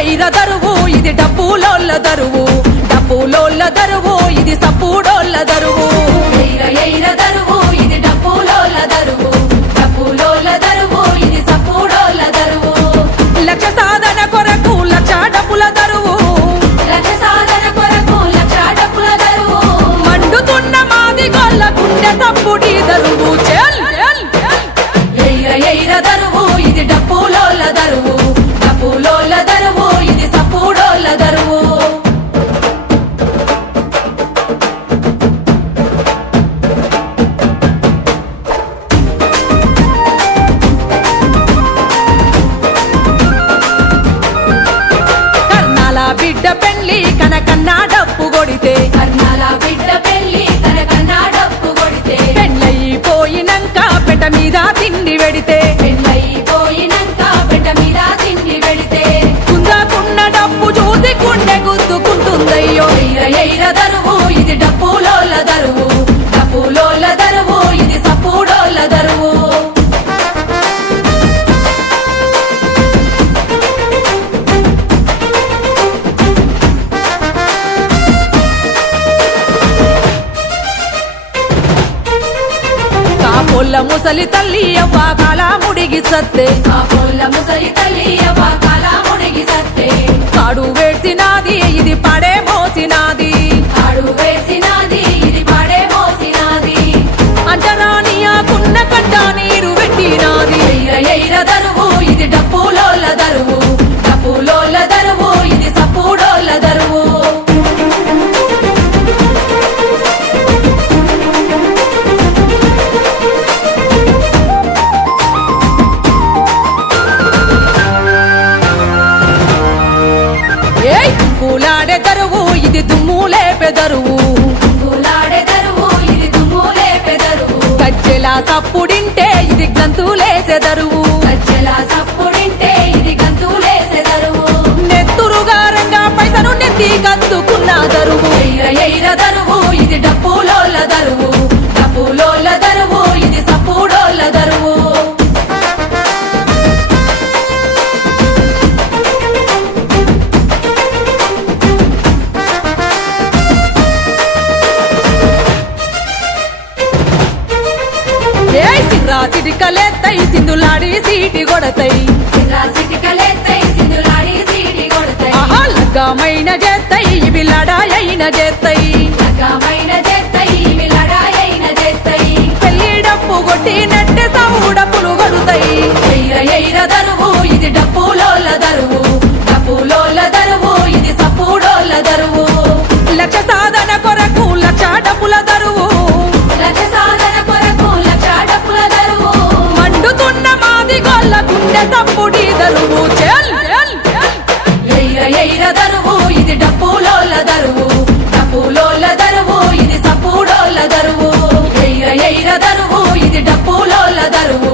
ఎయిర దరువు ఇది డబ్బులోళ్ళ దరువు, డబ్బులోళ్ళ దరువు ఇది సప్పుడోళ్ళ దరువు. ఎయిర దరువు ఇది డబ్బులోళ్ళ దరువు, డబ్బులోళ్ళ దరువు ఇది సప్పుడోళ్ళ దరువు. లక్ష్య సాధన కొరకు లక్ష డబ్బుల దరువు, లక్ష్య సాధన కొరకు లక్ష డబ్బుల దరువు. మండుతున్న మాది గొల్ల గుండె సప్పుడి దరువు. ఎయిర దరువు ఇది డబ్బులోళ్ళ దరువు, డబ్బులోళ్ళ దరువు ఇది సప్పుడోళ్ళ దరువు. కర్ణాల బిడ్డ పెళ్లి కనకన్నా డప్పు కొడితే, కర్ణాల బిడ్డ పెళ్లి కనకన్నా డప్పు కొడితే. పెళ్ళయిపోయినంక పెట మీద తిండి వెడితే, పెళ్ళయిపోయినంక పెట మీద తిండి వెడితే. కుందకున్న డప్పు చూసి గుండె గుద్దుకుంటుందయ్యో. ఎయిర దరువు ఇది డప్పులోళ్ళ దరువు, డప్పులోళ్ళ దరువు ఇది సప్పుడోళ్ళ దరువు. కాపోళ్ళ ముసలి తల్లి అవ్వ కాలా ముడిగి సత్తే, కాపోళ్ళ ముసలి తల్లి అవ్వ కాలా ముడిగి సత్తే. కాడు వేసినాది ఇది పడే మోసినాది, కాడు వేసినాది ఇది పడే మోసినాది. అంటరాని ఆకున్న కట్ట నీరు పెట్టినాది. ఎయిర దరువు ఇది డప్పులోళ్ళ దరువు, డప్పులోళ్ళ దరువు ఇది సప్పుడోళ్ళ దరువు. కూలాడే దరువు ఇది దుమ్ములే పెదరువు, కూలాడే దరువు ఇది దుమ్ములే పెదరువు. గజ్జెలా సప్పుడింటే ఇది గంతులేసెదరువు, గజ్జెలా సప్పుడింటే ఇది గంతులేసెదరువు. నెత్తురుగారంగా పైసను నెత్తి కత్తుకున్న దరువు. ఎయిర దరువు ఇది డప్పులోళ్ళ దరువు, డప్పులోళ్ళ దరువు ఇది సప్పుడోళ్ళ దరువు. చిటికలేత్తై సింధులాడి సీటి కొడతై, సింధులాడి సీటి కొడతై. ఆహా లగ్గమైన చేత్తై ఇవి లడాయైన చేత్తై, లగ్గమైన చేత్తై ఇవి లడాయైన చేత్తై. పెళ్లి డప్పు కొట్టి నెట్టె సౌడప్పులు కొడుతై. ఎయిర దరువు ఇది డప్పులోళ్ళ దరువు, డప్పులోళ్ళ దరువు ఇది సప్పుడోళ్ళ దరువు. లక్ష్య సాధన కొరకు లక్ష డబ్బుల దరువు, లక్ష్య సాధన కొరకు లక్ష డబ్బుల దరువు. మండుతున్న మాది గొల్ల గుండె సప్పుడి దరువు. ఎయిర దరువు ఇది డప్పులోళ్ళ దరువు, డప్పులోళ్ళ దరువు ఇది సప్పుడోళ్ళ దరువు. ఎయిర దరువు ఇది డప్పులోళ్ళ దరువు.